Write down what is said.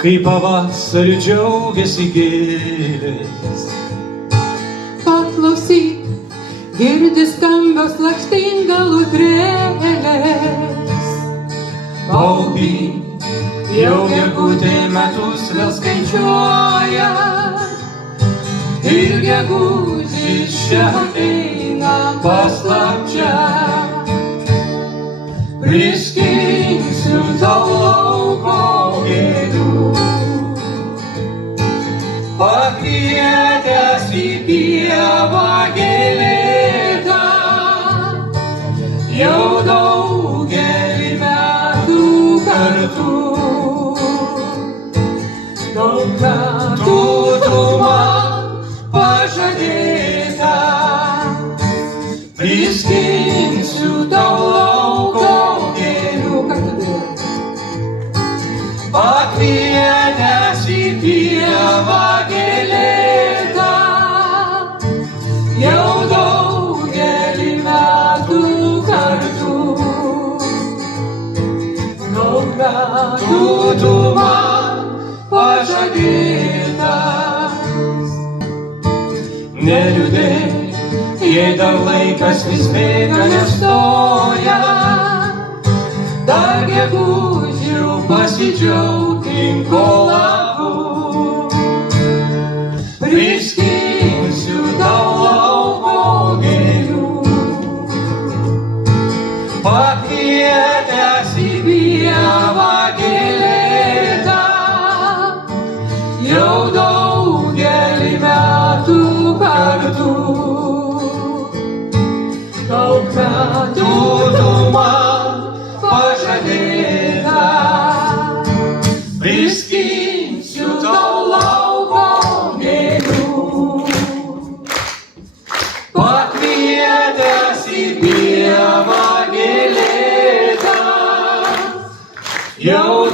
Kai pavasariu džiaugiasi gėlės, paklausyk, girdi skambios lakštingalų trėlės. baubink, jau gegutei metus vėl skaičiuoja, ir gegužis čia eina paslapčia. Priskinsiu tau lauko gėlių, pakvietęs į pievą gėlėtą, jau daugelį metų kartu. Daug metų tu man pažadėta, priskinsiu tau lauko pakvietęs į pievą gėlėtą, jau daugelį metų kartu. Daug metų tu man pažadėtas. Neliūdėk, jei dar laikas vis bėga nestoja, dar gegužių pasidžiaukim kolapu. Priskinsiu tau lauko gėlių, pakvietęs į pievą gėlėtą, jau daugelį metų kartu. Daug metų tu man pažadėta, priskinsiu tau lauko gėlių, pakvietęs į pievą gėlėtą, jau